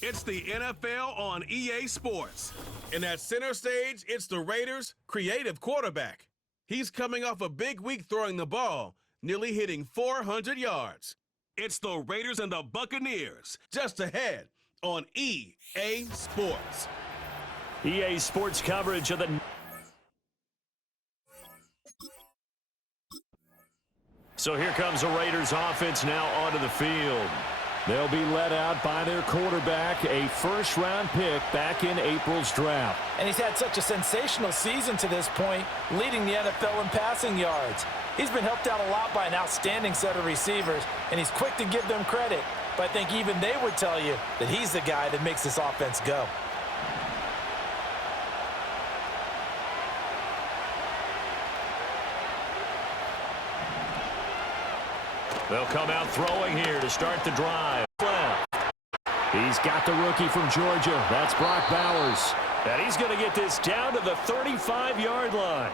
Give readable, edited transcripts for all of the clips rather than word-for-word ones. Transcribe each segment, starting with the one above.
It's the NFL on EA Sports. And at center stage, it's the Raiders' creative quarterback. He's coming off a big week throwing the ball, nearly hitting 400 yards. It's the Raiders and the Buccaneers, just ahead on EA Sports. EA Sports coverage of the... So here comes the Raiders offense now onto the field. They'll be led out by their quarterback, a first-round pick back in April's draft. And he's had such a sensational season to this point, leading the NFL in passing yards. He's been helped out a lot by an outstanding set of receivers, and he's quick to give them credit. But I think even they would tell you that he's the guy that makes this offense go. They'll come out throwing here to start the drive. Left. He's got the rookie from Georgia. That's Brock Bowers. And he's going to get this down to the 35-yard line.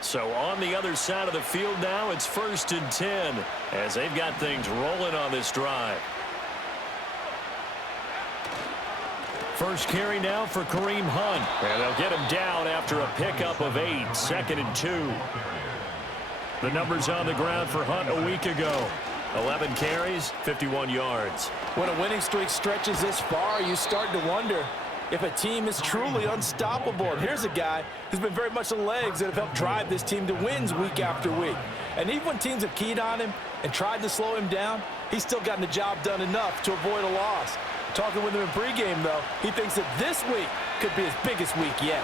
So on the other side of the field now, it's 1st and 10 as they've got things rolling on this drive. First carry now for Kareem Hunt. And they'll get him down after a pickup of 8, 2nd and 2. The numbers on the ground for Hunt a week ago. 11 carries, 51 yards. When a winning streak stretches this far, you start to wonder if a team is truly unstoppable. And here's a guy who's been very much the legs that have helped drive this team to wins week after week. And even when teams have keyed on him and tried to slow him down, he's still gotten the job done enough to avoid a loss. Talking with him in pregame, though, he thinks that this week could be his biggest week yet.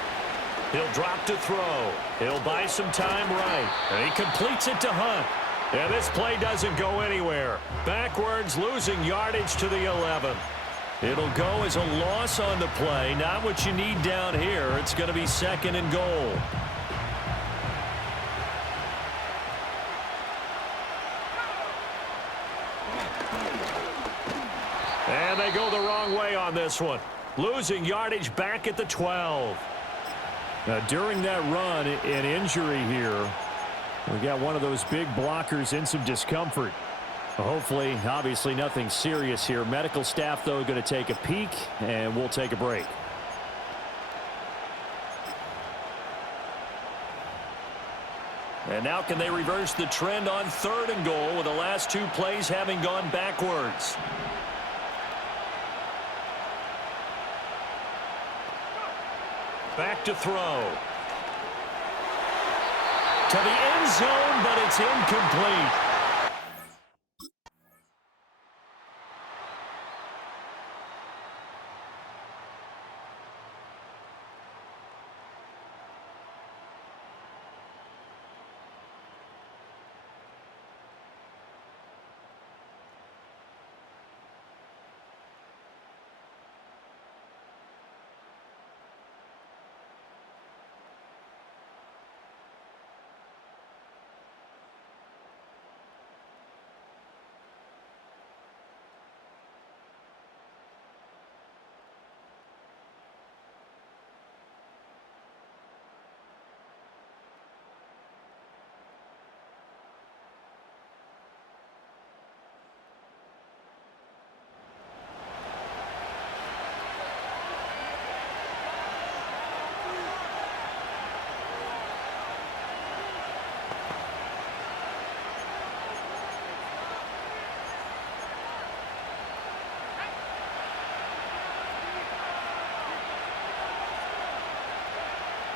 He'll drop to throw. He'll buy some time right. And he completes it to Hunt. And this play doesn't go anywhere. Backwards, losing yardage to the 11. It'll go as a loss on the play. Not what you need down here. It's going to be 2nd and goal. And they go the wrong way on this one. Losing yardage back at the 12. Now, during that run, an injury here. We got one of those big blockers in some discomfort. Hopefully, obviously nothing serious here. Medical staff, though, going to take a peek, and we'll take a break. And now can they reverse the trend on 3rd and goal with the last 2 plays having gone backwards? Back to throw. To the end zone, but it's incomplete.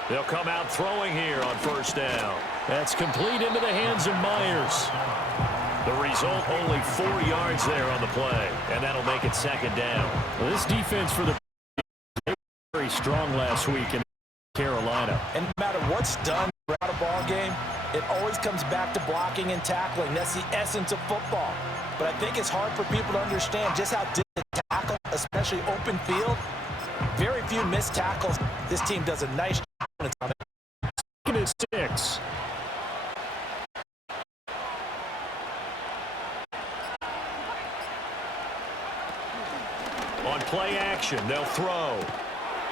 They'll come out throwing here on 1st down. That's complete into the hands of Myers. The result, only 4 yards there on the play, and that'll make it 2nd down. Well, this defense for the very strong last week in Carolina. And no matter what's done throughout a ball game, it always comes back to blocking and tackling. That's the essence of football. But I think it's hard for people to understand just how difficult to tackle, especially open field. Very few missed tackles. This team does a nice job on it. and 6. On play action, they'll throw.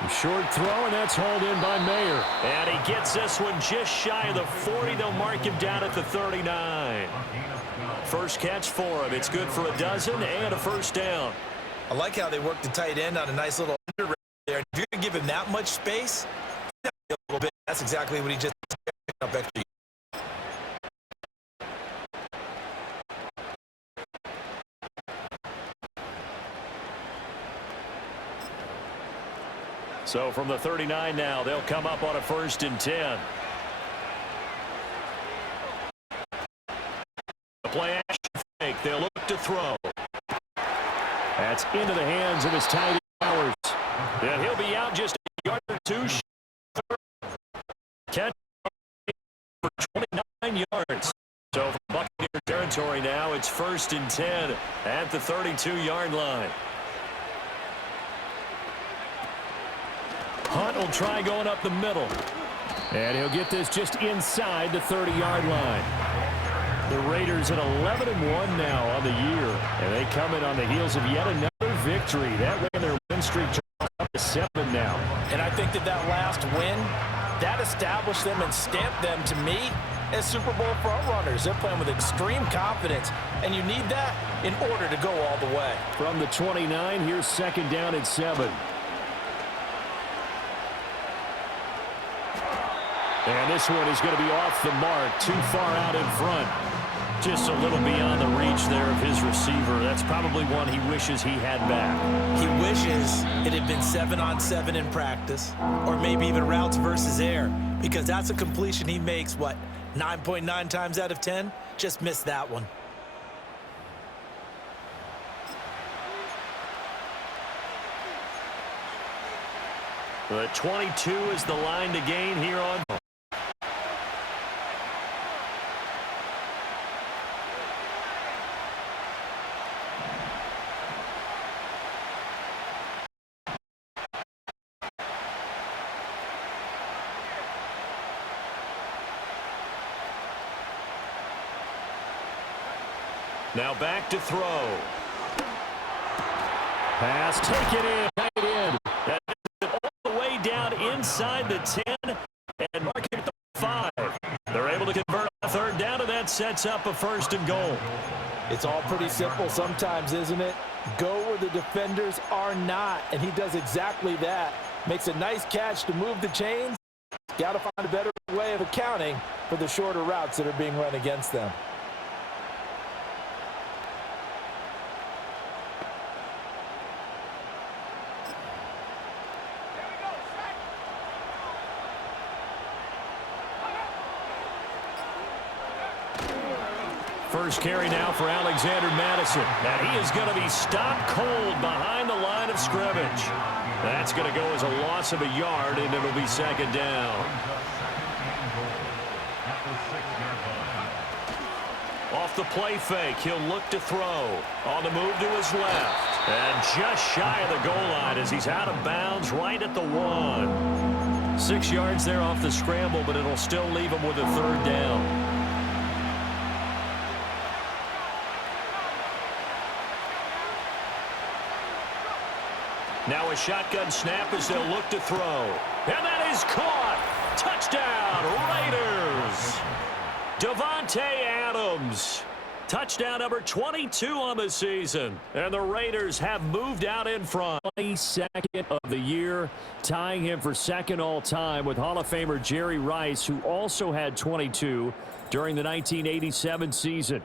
A short throw, and that's hauled in by Mayer. And he gets this one just shy of the 40. They'll mark him down at the 39. First catch for him. It's good for a dozen and a first down. I like how they work the tight end on a nice little under there. If you're going to give him that much space, a little bit, that's exactly what he just picked up extra. So from the 39 now, they'll come up on a 1st and 10. The play action fake. They'll look to throw. That's into the hands of his tight end Powers. And he'll be out just a yard or two. Catch for 29 yards. So from Buccaneers territory now, it's 1st and 10 at the 32-yard line. Hunt will try going up the middle. And he'll get this just inside the 30-yard line. The Raiders at 11-1 now on the year. And they come in on the heels of yet another victory. That ran their win streak up to 7 now. And I think that last win, that established them and stamped them, to me, as Super Bowl frontrunners. They're playing with extreme confidence, and you need that in order to go all the way. From the 29, here's 2nd down and 7. And this one is going to be off the mark, too far out in front. Just a little beyond the reach there of his receiver. That's probably one he wishes he had back. He wishes it had been 7-on-7 in practice, or maybe even routes versus air, because that's a completion he makes, 9.9 times out of 10? Just missed that one. The 22 is the line to gain here on. Now back to throw. Pass taken in, tight end. All the way down inside the 10 and marking at the 5. They're able to convert a 3rd down, and that sets up a 1st and goal. It's all pretty simple sometimes, isn't it? Go where the defenders are not, and he does exactly that. Makes a nice catch to move the chains. Got to find a better way of accounting for the shorter routes that are being run against them. First carry now for Alexander Madison. And he is going to be stopped cold behind the line of scrimmage. That's going to go as a loss of a yard, and it'll be 2nd down. Off the play fake, he'll look to throw. On the move to his left. And just shy of the goal line as he's out of bounds right at the 1. 6 yards there off the scramble, but it'll still leave him with a 3rd down. Now a shotgun snap as they'll look to throw. And that is caught. Touchdown, Raiders. Davante Adams. Touchdown number 22 on the season. And the Raiders have moved out in front. 22nd of the year, tying him for 2nd all-time with Hall of Famer Jerry Rice, who also had 22 during the 1987 season.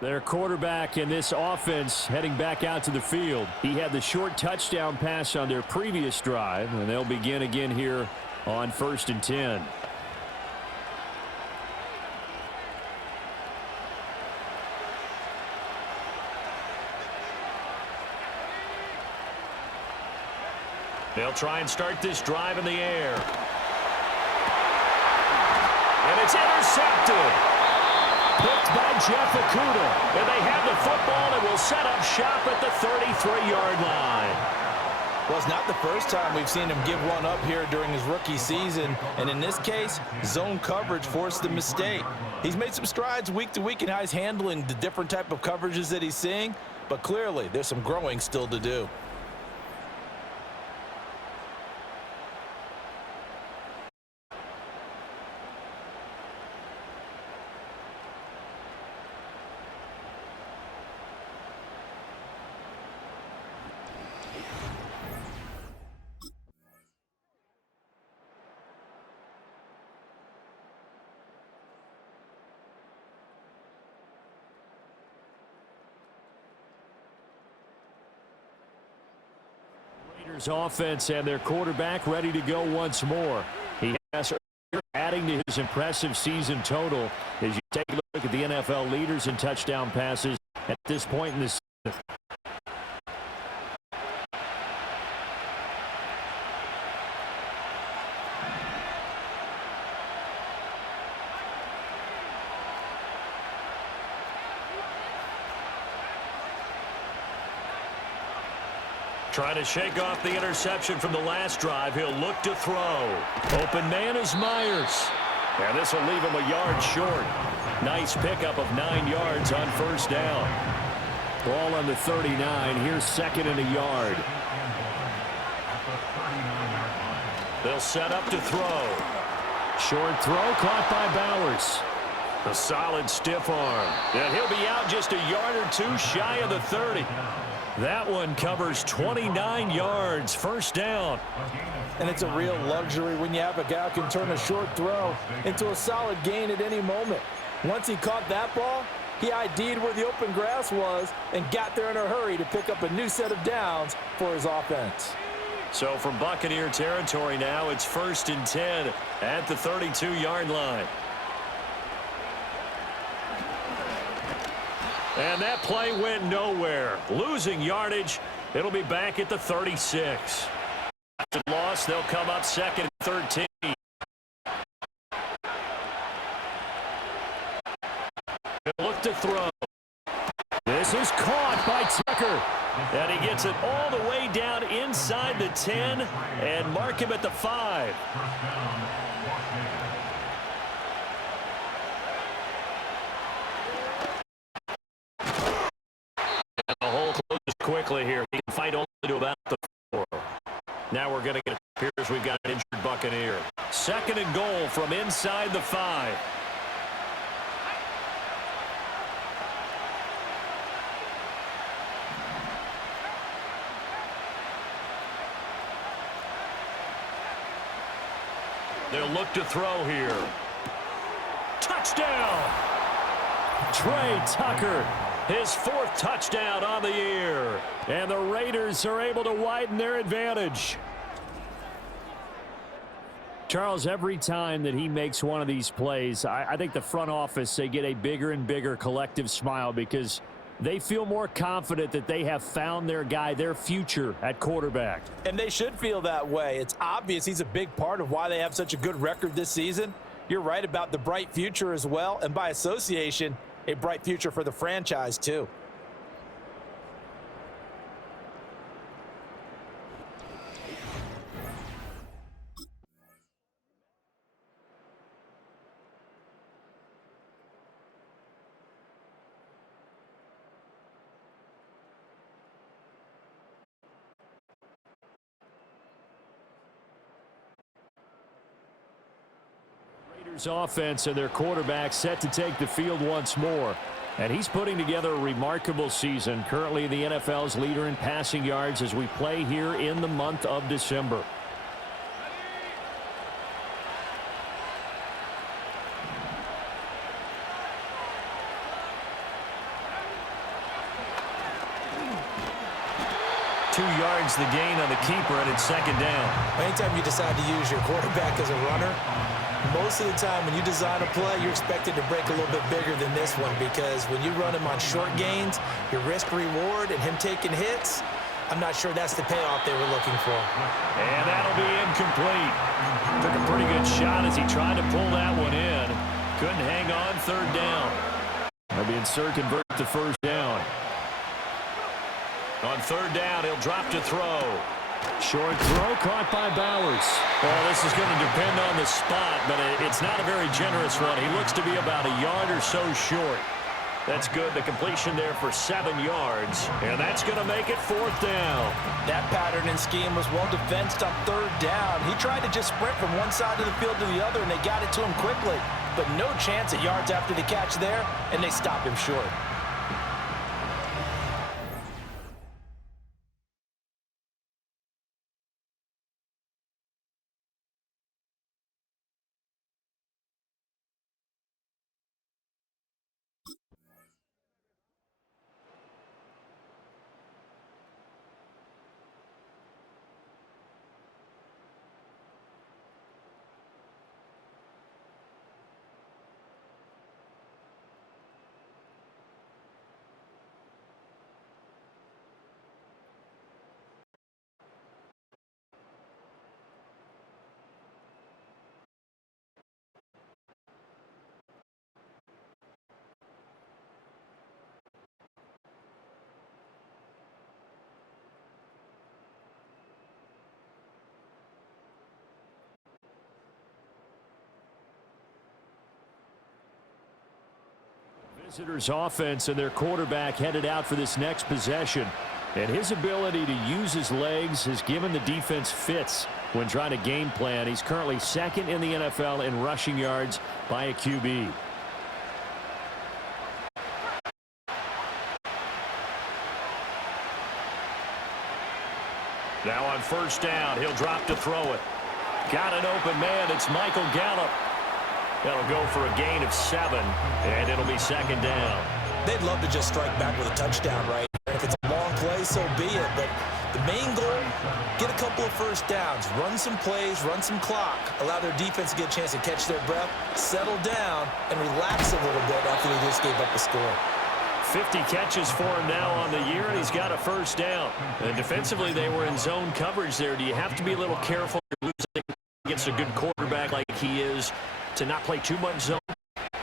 Their quarterback in this offense heading back out to the field. He had the short touchdown pass on their previous drive, and they'll begin again here on 1st and 10. They'll try and start this drive in the air. And it's intercepted. Picked by Jeff Okudah. And they have the football and will set up shop at the 33-yard line. Well, it's not the first time we've seen him give one up here during his rookie season. And in this case, zone coverage forced the mistake. He's made some strides week to week in how he's handling the different type of coverages that he's seeing. But clearly, there's some growing still to do. Offense and their quarterback ready to go once more. He has adding to his impressive season total as you take a look at the NFL leaders in touchdown passes at this point in the season. Trying to shake off the interception from the last drive. He'll look to throw. Open man is Myers. And this will leave him a yard short. Nice pickup of 9 yards on 1st down. Ball on the 39. Here's 2nd and a yard. They'll set up to throw. Short throw caught by Bowers. A solid stiff arm. And he'll be out just a yard or two shy of the 30. That one covers 29 yards, 1st down. And it's a real luxury when you have a guy who can turn a short throw into a solid gain at any moment. Once he caught that ball, he ID'd where the open grass was and got there in a hurry to pick up a new set of downs for his offense. So from Buccaneer territory now, it's 1st and 10 at the 32-yard line. And that play went nowhere. Losing yardage. It'll be back at the 36. After loss, they'll come up 2nd and 13. They'll look to throw. This is caught by Tucker. And he gets it all the way down inside the 10 and mark him at the 5. Quickly here. He can fight only to about the 4. Now we're going to get it. Here's we've got an injured Buccaneer. 2nd and goal from inside the 5. They'll look to throw here. Touchdown! Trey Tucker. His 4th touchdown on the year. And the Raiders are able to widen their advantage. Charles, every time that he makes one of these plays, I think the front office, they get a bigger and bigger collective smile because they feel more confident that they have found their guy, their future at quarterback. And they should feel that way. It's obvious he's a big part of why they have such a good record this season. You're right about the bright future as well, and by association, a bright future for the franchise, too. Offense and their quarterback set to take the field once more. And he's putting together a remarkable season. Currently the NFL's leader in passing yards as we play here in the month of December. 2 yards the gain on the keeper, and it's second down. Anytime you decide to use your quarterback as a runner, most of the time when you design a play, you're expected to break a little bit bigger than this one, because when you run him on short gains, your risk-reward and him taking hits, I'm not sure that's the payoff they were looking for. And that'll be incomplete. Took a pretty good shot as he tried to pull that one in. Couldn't hang on, third down. That'll be insert, convert to first down. On third down, he'll drop to throw. Short throw caught by Bowers. Well, this is going to depend on the spot, but it's not a very generous one. He looks to be about a yard or so short. That's good. The completion there for 7 yards, and that's going to make it fourth down. That pattern and scheme was well defensed on third down. He tried to just sprint from one side of the field to the other, and they got it to him quickly. But no chance at yards after the catch there, and they stopped him short. Visitors offense and their quarterback headed out for this next possession. And his ability to use his legs has given the defense fits when trying to game plan. He's currently second in the NFL in rushing yards by a QB. Now on first down, he'll drop to throw it. Got an open man. It's Michael Gallup. That'll go for a gain of 7, and it'll be second down. They'd love to just strike back with a touchdown, right? If it's a long play, so be it. But the main goal, get a couple of first downs, run some plays, run some clock, allow their defense to get a chance to catch their breath, settle down, and relax a little bit after they just gave up a score. 50 catches for him now on the year, and he's got a first down. And defensively, they were in zone coverage there. Do you have to be a little careful against a good quarterback like he is to not play too much zone?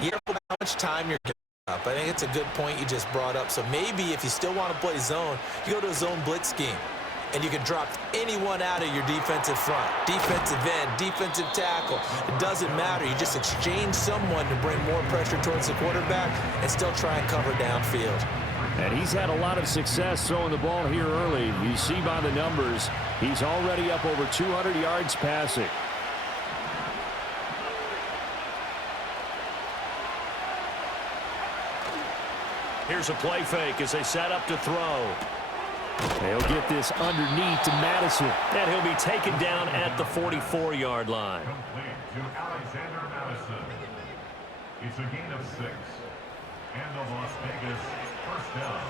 You don't know how much time you're giving up. I think it's a good point you just brought up. So maybe if you still want to play zone, you go to a zone blitz scheme, and you can drop anyone out of your defensive front, defensive end, defensive tackle. It doesn't matter. You just exchange someone to bring more pressure towards the quarterback and still try and cover downfield. And he's had a lot of success throwing the ball here early. You see by the numbers, he's already up over 200 yards passing. Here's a play fake as they set up to throw. They'll get this underneath to Madison. And he'll be taken down at the 44-yard line. To Alexander Madison. It's a gain of 6. And the Las Vegas first down.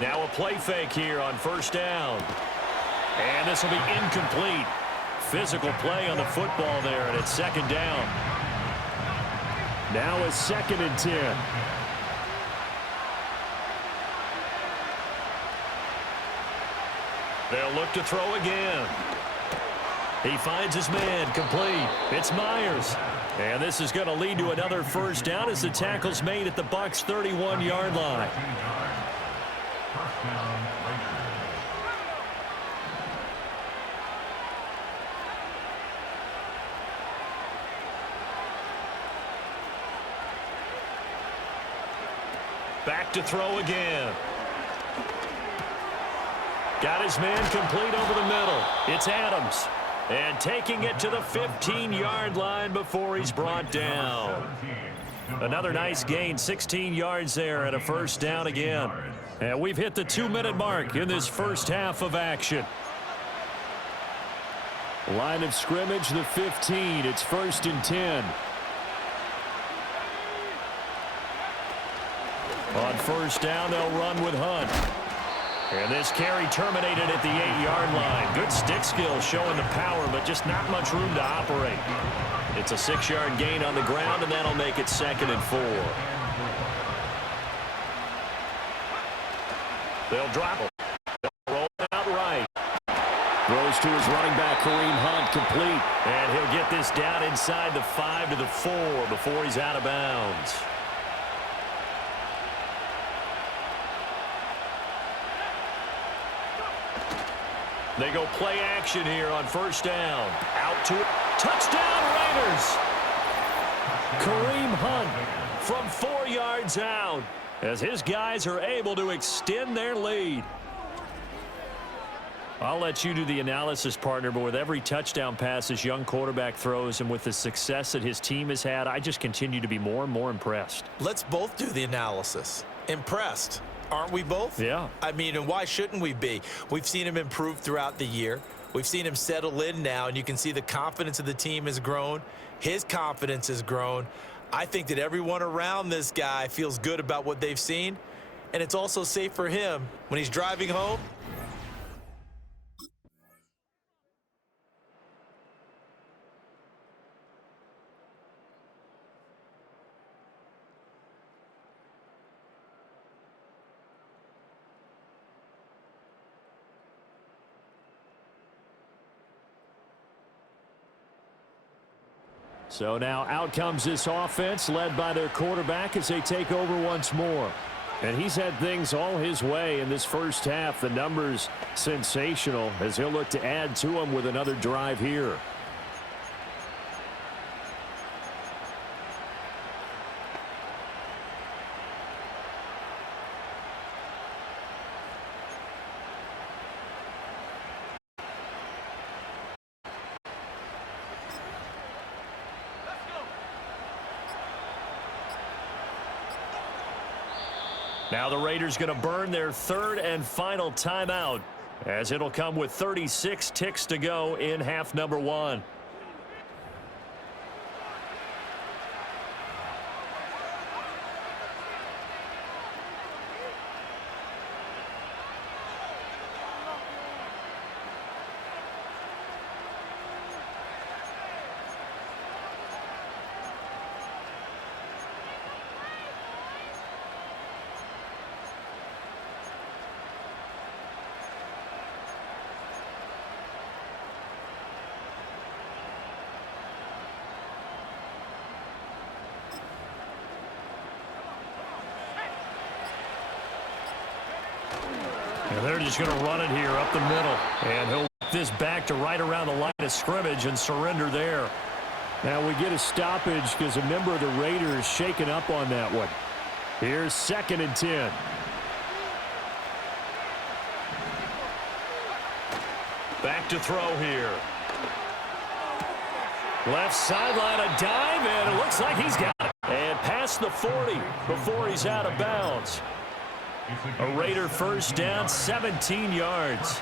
Now a play fake here on first down. And this will be incomplete. Physical play on the football there, and it's second down. Now a 2nd and 10. They'll look to throw again. He finds his man, complete. It's Myers. And this is going to lead to another first down as the tackle's made at the Bucs' 31-yard line. Back to throw again. Got his man complete over the middle. It's Adams. And taking it to the 15-yard line before he's brought down. Another nice gain, 16 yards there and a first down again. And we've hit the 2-minute mark in this first half of action. Line of scrimmage, the 15. It's 1st and 10. On first down, they'll run with Hunt. And this carry terminated at the 8-yard line. Good stick skill showing the power, but just not much room to operate. It's a 6-yard gain on the ground, and that'll make it 2nd and 4. They'll drop it. They'll roll it out right. Throws to his running back, Kareem Hunt, complete. And he'll get this down inside the 5 to the 4 before he's out of bounds. They go play action here on first down. Out to it. Touchdown, Raiders! Kareem Hunt from 4 yards out as his guys are able to extend their lead. I'll let you do the analysis, partner, but with every touchdown pass this young quarterback throws and with the success that his team has had, I just continue to be more and more impressed. Let's both do the analysis. Impressed. Aren't we both? Yeah. I mean, and why shouldn't we be? We've seen him improve throughout the year. We've seen him settle in now, and you can see the confidence of the team has grown. His confidence has grown. I think that everyone around this guy feels good about what they've seen, and it's also safe for him when he's driving home. So now out comes this offense led by their quarterback as they take over once more. And he's had things all his way in this first half. The numbers sensational as he'll look to add to them with another drive here. Now the Raiders going to burn their 3rd and final timeout as it'll come with 36 ticks to go in half number 1. And they're just going to run it here up the middle. And he'll get this back to right around the line of scrimmage and surrender there. Now we get a stoppage because a member of the Raiders shaken up on that one. Here's 2nd and 10. Back to throw here. Left sideline, a dive, and it looks like he's got it. And past the 40 before he's out of bounds. A Raider first down, 17 yards.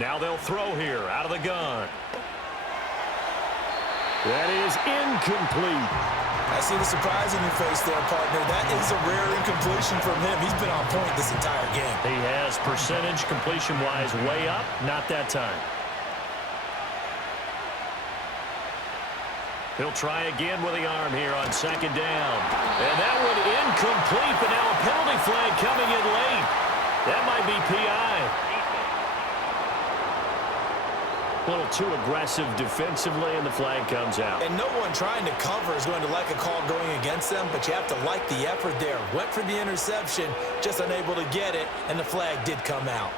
Now they'll throw here out of the gun. That is incomplete. I see the surprise in your face there, partner. That is a rare incompletion from him. He's been on point this entire game. He has percentage completion-wise way up, not that time. He'll try again with the arm here on 2nd down. And that one incomplete, but now a penalty flag coming in late. That might be PI. A little too aggressive defensively, and the flag comes out. And no one trying to cover is going to like a call going against them, but you have to like the effort there. Went for the interception, just unable to get it, and the flag did come out.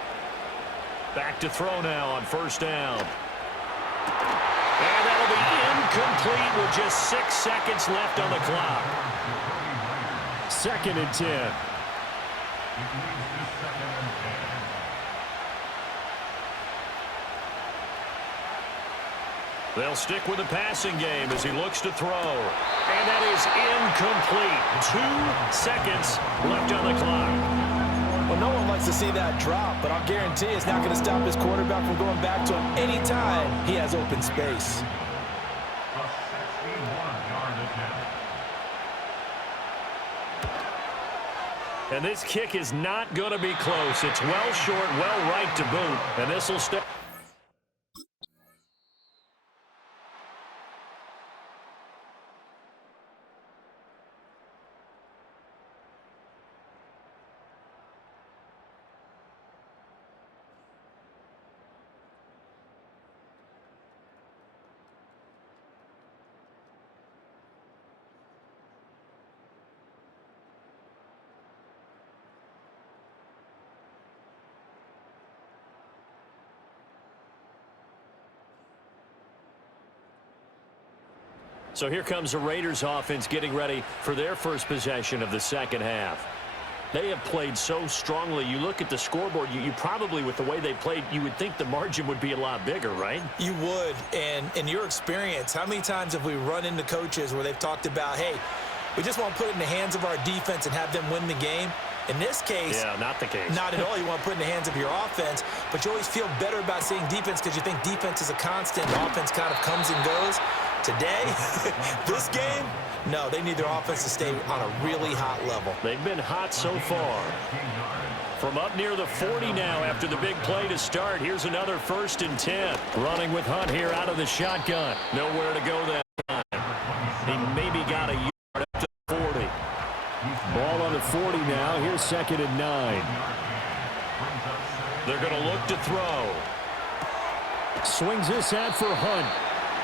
Back to throw now on first down. And that'll be incomplete with just 6 seconds left on the clock. 2nd and 10. They'll stick with the passing game as he looks to throw. And that is incomplete. 2 seconds left on the clock. Well, no one likes to see that drop, but I'll guarantee it's not going to stop his quarterback from going back to him anytime he has open space. A 61-yard attempt. And this kick is not going to be close. It's well short, well right to boot. And this will stay. So here comes the Raiders offense getting ready for their first possession of the second half. They have played so strongly. You look at the scoreboard, you probably, with the way they played, you would think the margin would be a lot bigger, right? You would. And in your experience, how many times have we run into coaches where they've talked about, hey, we just want to put it in the hands of our defense and have them win the game? In this case, yeah, not the case. Not at all. You want to put it in the hands of your offense, but you always feel better about saying defense because you think defense is a constant. Offense kind of comes and goes. Today, this game, no, they need their offense to stay on a really hot level. They've been hot so far. From up near the 40 now after the big play to start. Here's another 1st and 10. Running with Hunt here out of the shotgun. Nowhere to go that time. He maybe got a yard up to the 40. Ball on the 40 now. Here's 2nd and 9. They're going to look to throw. Swings this out for Hunt.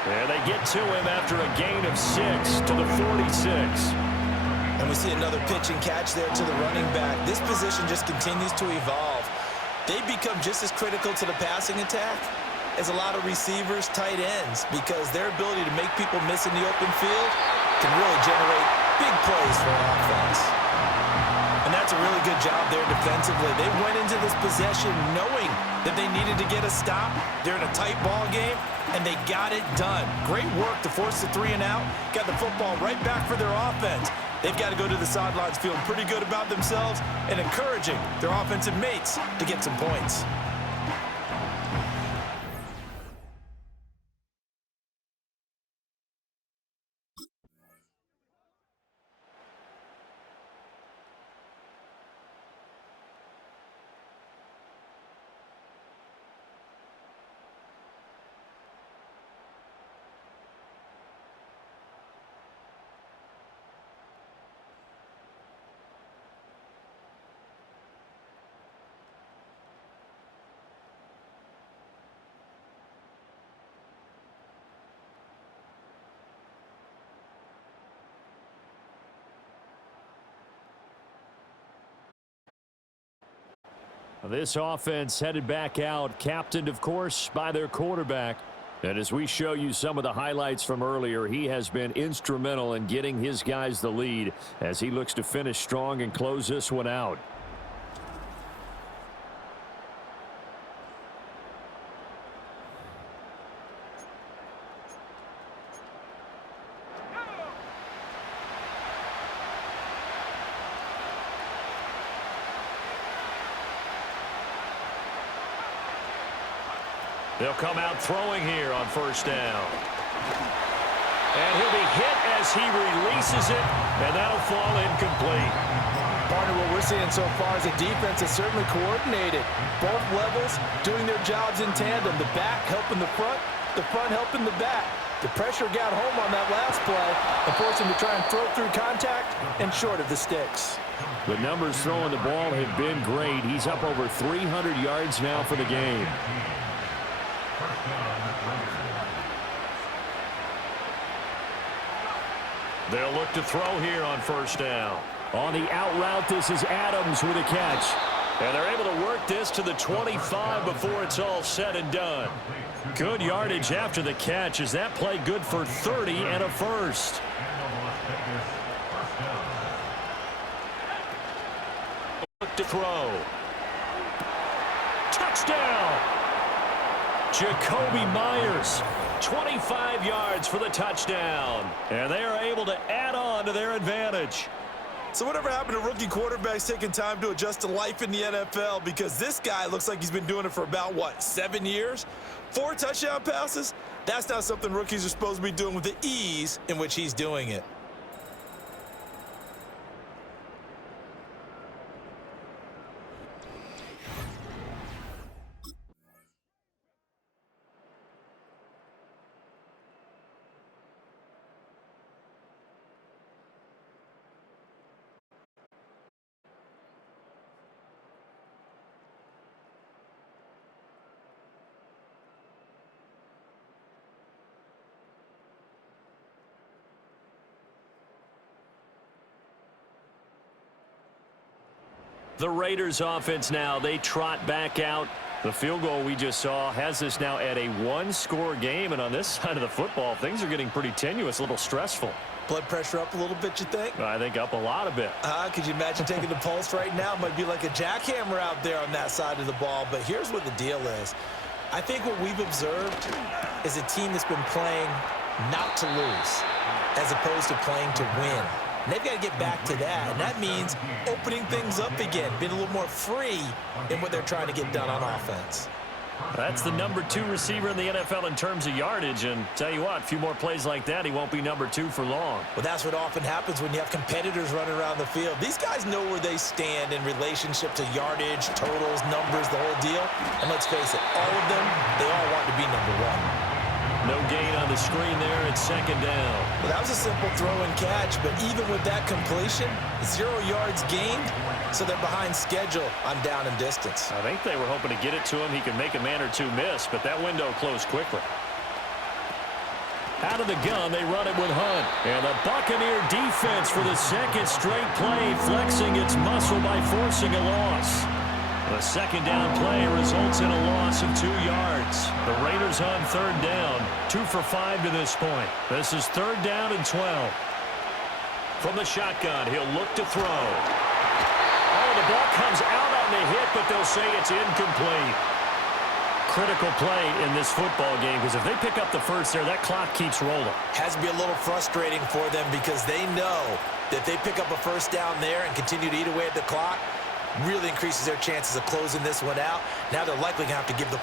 And they get to him after a gain of 6 to the 46. And we see another pitch and catch there to the running back. This position just continues to evolve. They become just as critical to the passing attack as a lot of receivers, tight ends, because their ability to make people miss in the open field can really generate big plays for an offense. And that's a really good job there defensively. They went into this possession knowing that they needed to get a stop. They're in a tight ball game, and they got it done. Great work to force the 3 and out. Got the football right back for their offense. They've got to go to the sidelines feeling pretty good about themselves and encouraging their offensive mates to get some points. This offense headed back out, captained, of course, by their quarterback. And as we show you some of the highlights from earlier, he has been instrumental in getting his guys the lead as he looks to finish strong and close this one out. They'll come out throwing here on 1st down. And he'll be hit as he releases it, and that'll fall incomplete. Partner, what we're seeing so far is a defense that's certainly coordinated. Both levels doing their jobs in tandem. The back helping the front helping the back. The pressure got home on that last play and forced him to try and throw through contact and short of the sticks. The numbers throwing the ball have been great. He's up over 300 yards now for the game. They'll look to throw here on 1st down. On the out route, this is Adams with a catch. And they're able to work this to the 25 before it's all said and done. Good yardage after the catch. Is that play good for 30 and a first? Look to throw. Touchdown! Jacoby Myers 25 yards for the touchdown. And they are able to add on to their advantage. So whatever happened to rookie quarterbacks taking time to adjust to life in the NFL? Because this guy looks like he's been doing it for about, 7 years? 4 touchdown passes? That's not something rookies are supposed to be doing with the ease in which he's doing it. The Raiders offense now, they trot back out. The field goal we just saw has us now at a one-score game, and on this side of the football, things are getting pretty tenuous, a little stressful. Blood pressure up a little bit, you think? I think up a lot a bit. Could you imagine taking the pulse right now? It might be like a jackhammer out there on that side of the ball, but here's what the deal is. I think what we've observed is a team that's been playing not to lose as opposed to playing to win. And they've got to get back to that, and that means opening things up again, being a little more free in what they're trying to get done on offense. That's the number 2 receiver in the NFL in terms of yardage, and tell you what, a few more plays like that, he won't be number 2 for long. Well, that's what often happens when you have competitors running around the field. These guys know where they stand in relationship to yardage, totals, numbers, the whole deal. And let's face it, all of them, they all want to be number 1. No gain on the screen there at second down. Well, that was a simple throw and catch, but even with that completion, 0 yards gained, so they're behind schedule on down and distance. I think they were hoping to get it to him. He could make a man or two miss, but that window closed quickly. Out of the gun, they run it with Hunt. And the Buccaneer defense for the second straight play, flexing its muscle by forcing a loss. The second down play results in a loss of 2 yards. The Raiders on third down, 2 for 5 to this point. This is third down and 12. From the shotgun, he'll look to throw. Oh, the ball comes out on the hit, but they'll say it's incomplete. Critical play in this football game, because if they pick up the first there, that clock keeps rolling. Has to be a little frustrating for them because they know that they pick up a first down there and continue to eat away at the clock, really increases their chances of closing this one out. Now they're likely going to have to give the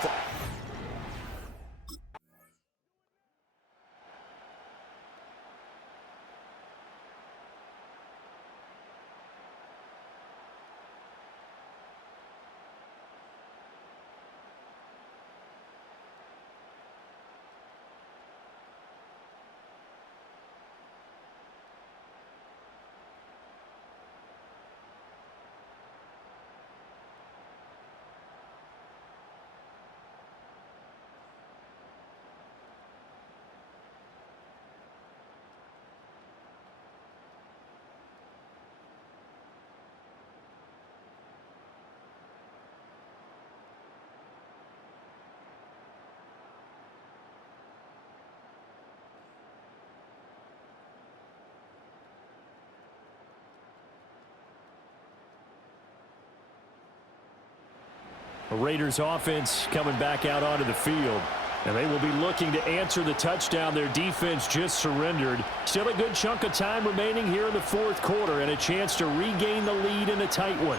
The Raiders offense coming back out onto the field. And they will be looking to answer the touchdown their defense just surrendered. Still a good chunk of time remaining here in the fourth quarter and a chance to regain the lead in a tight one.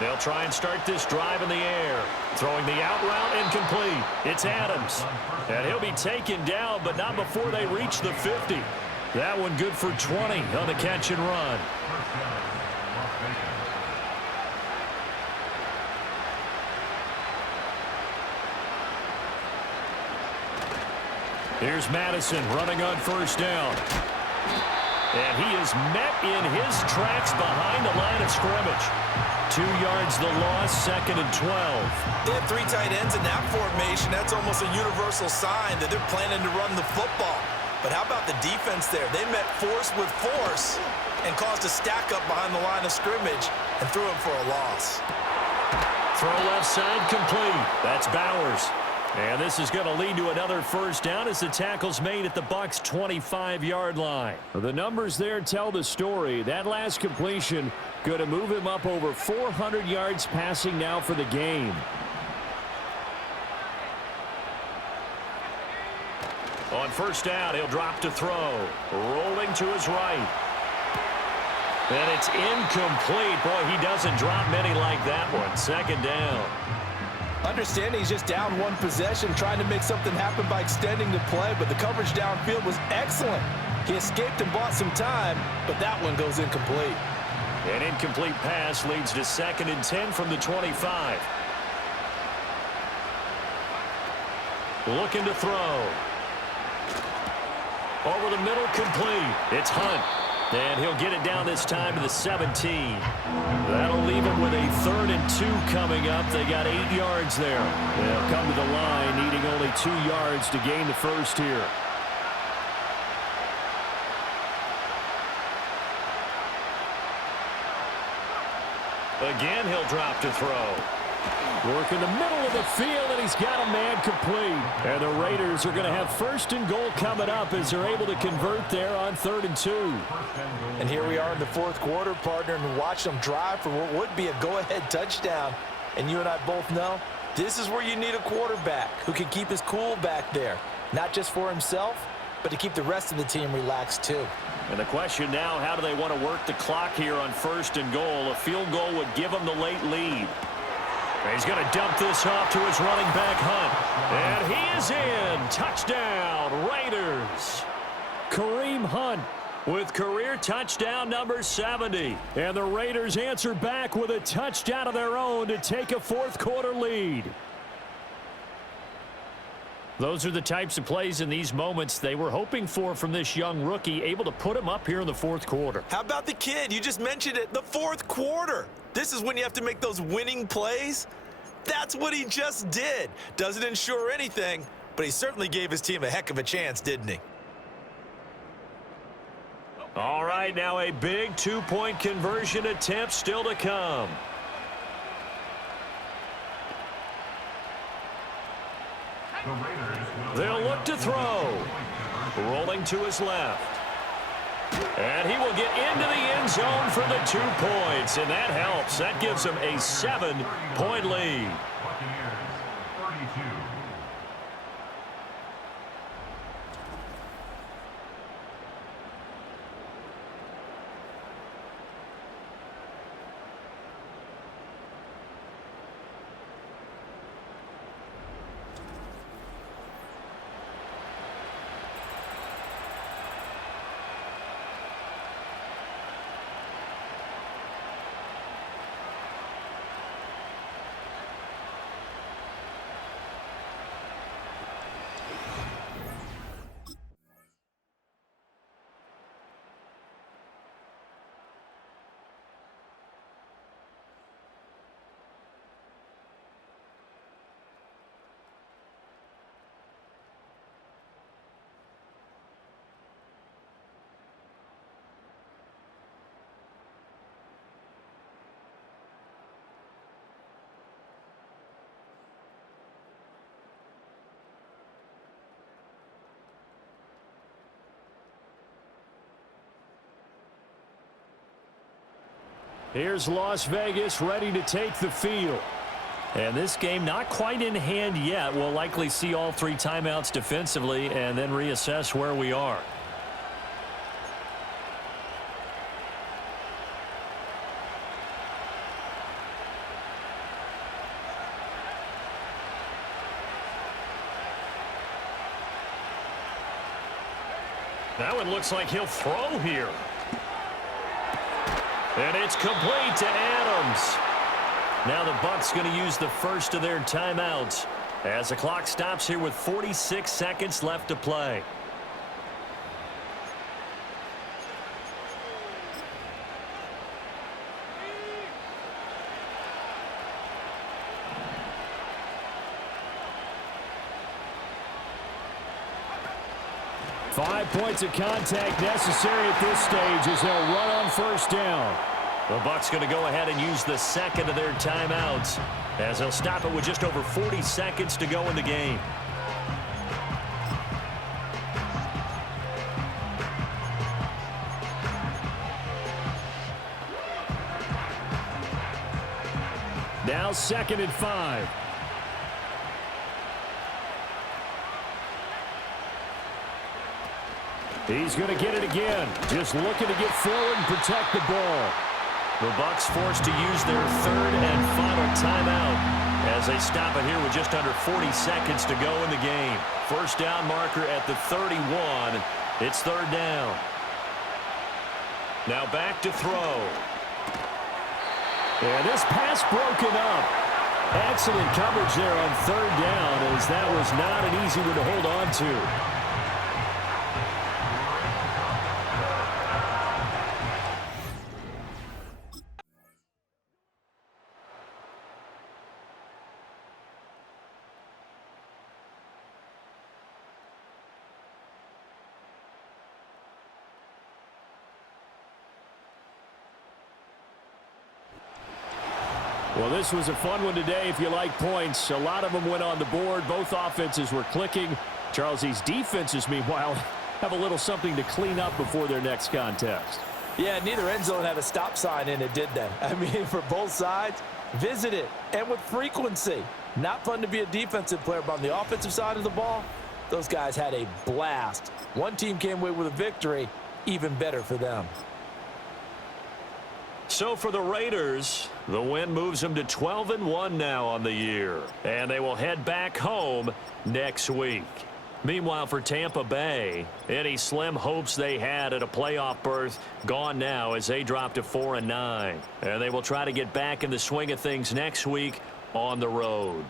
They'll try and start this drive in the air. Throwing the out route incomplete. It's Adams. And he'll be taken down, but not before they reach the 50. That one good for 20 on the catch and run. Here's Madison running on first down. And he is met in his tracks behind the line of scrimmage. 2 yards the loss, second and 12. They have 3 tight ends in that formation. That's almost a universal sign that they're planning to run the football. But how about the defense there? They met force with force and caused a stack up behind the line of scrimmage and threw him for a loss. Throw left side complete. That's Bowers. And this is going to lead to another first down as the tackle's made at the Bucs' 25-yard line. The numbers there tell the story. That last completion going to move him up over 400 yards passing now for the game. On first down, he'll drop to throw. Rolling to his right. And it's incomplete. Boy, he doesn't drop many like that one. Second down. Understanding he's just down one possession, trying to make something happen by extending the play, but the coverage downfield was excellent. He escaped and bought some time, but that one goes incomplete. An incomplete pass leads to 2nd and 10 from the 25. Looking to throw. Over the middle, complete. It's Hunt. And he'll get it down this time to the 17. That'll leave him with a 3rd and 2 coming up. They got 8 yards there. They'll come to the line, needing only 2 yards to gain the first here. Again, he'll drop to throw. Work in the middle of the field, and he's got a man complete. And the Raiders are going to have 1st and goal coming up as they're able to convert there on 3rd and 2. And here we are in the 4th quarter, partner, and watch them drive for what would be a go-ahead touchdown. And you and I both know this is where you need a quarterback who can keep his cool back there, not just for himself, but to keep the rest of the team relaxed too. And the question now, how do they want to work the clock here on 1st and goal? A field goal would give them the late lead. He's going to dump this off to his running back, Hunt. And he is in. Touchdown, Raiders. Kareem Hunt with career touchdown number 70. And the Raiders answer back with a touchdown of their own to take a 4th quarter lead. Those are the types of plays in these moments they were hoping for from this young rookie, able to put him up here in the 4th quarter. How about the kid? You just mentioned it, the 4th quarter. This is when you have to make those winning plays. That's what he just did. Doesn't ensure anything, but he certainly gave his team a heck of a chance, didn't he? All right, now a big 2-point conversion attempt still to come. They'll look to throw. Rolling to his left. And he will get into the end zone for the 2 points, and that helps. That gives him a 7-point lead. Buccaneers 32. Here's Las Vegas ready to take the field. And this game not quite in hand yet. We'll likely see all 3 timeouts defensively and then reassess where we are. That one looks like he'll throw here. And it's complete to Adams. Now the Bucs going to use the first of their timeouts as the clock stops here with 46 seconds left to play. Five points of contact necessary at this stage as they'll run on first down. The Bucs going to go ahead and use the second of their timeouts as they'll stop it with just over 40 seconds to go in the game. Now 2nd and 5. He's going to get it again. Just looking to get forward and protect the ball. The Bucs forced to use their 3rd and final timeout as they stop it here with just under 40 seconds to go in the game. First down marker at the 31. It's 3rd down. Now back to throw. And this pass broken up. Excellent coverage there on 3rd down, as that was not an easy one to hold on to. Well, this was a fun one today if you like points. A lot of them went on the board. Both offenses were clicking. Charles, these defenses, meanwhile, have a little something to clean up before their next contest. Yeah, neither end zone had a stop sign in it, did they? I mean, for both sides, visit it, and with frequency. Not fun to be a defensive player, but on the offensive side of the ball, those guys had a blast. One team came away with a victory, even better for them. So for the Raiders, the win moves them to 12-1 now on the year, and they will head back home next week. Meanwhile, for Tampa Bay, any slim hopes they had at a playoff berth gone now as they drop to 4-9, and they will try to get back in the swing of things next week on the road.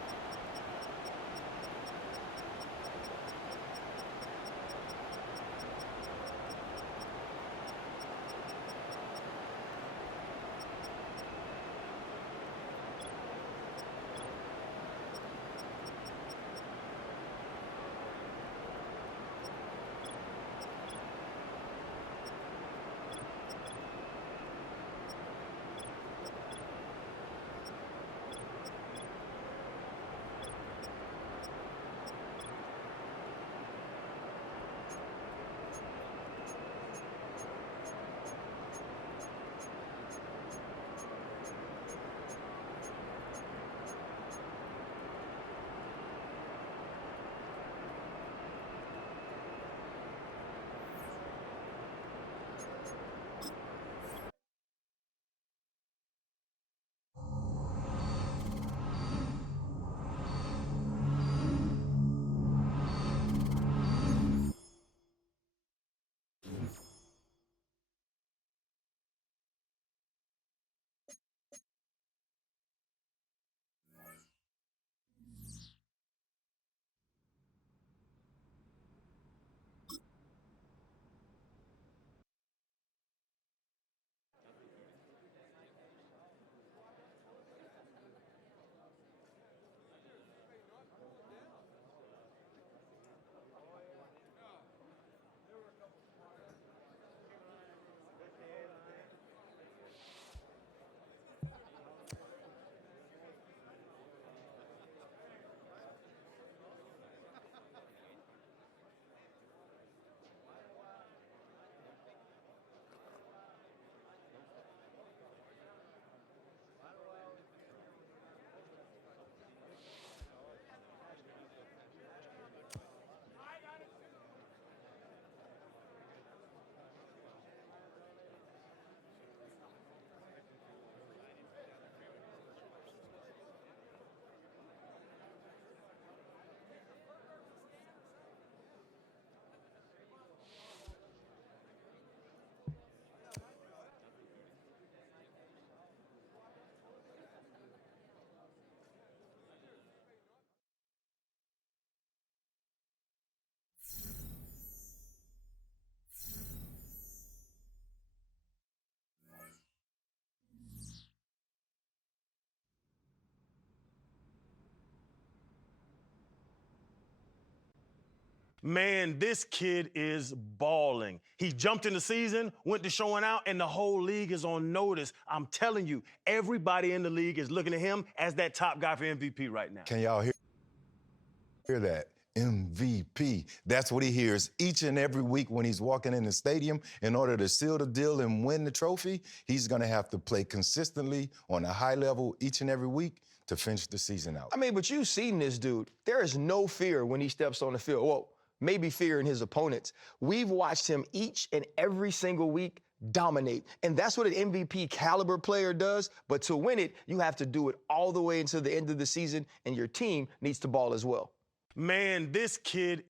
Man, this kid is balling. He jumped in the season, went to showing out, and the whole league is on notice. I'm telling you, everybody in the league is looking at him as that top guy for MVP right now. Can y'all hear that? MVP. That's what he hears each and every week when he's walking in the stadium. In order to seal the deal and win the trophy, he's going to have to play consistently on a high level each and every week to finish the season out. I mean, but you've seen this dude. There is no fear when he steps on the field. Well, maybe fear in his opponents. We've watched him each and every single week dominate. And that's what an MVP caliber player does. But to win it, you have to do it all the way until the end of the season, and your team needs to ball as well. Man, this kid.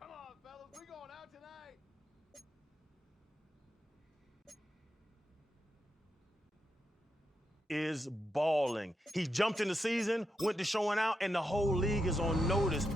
Come on, fellas, we going out tonight. Is balling. He jumped in the season, went to showing out, and the whole league is on notice.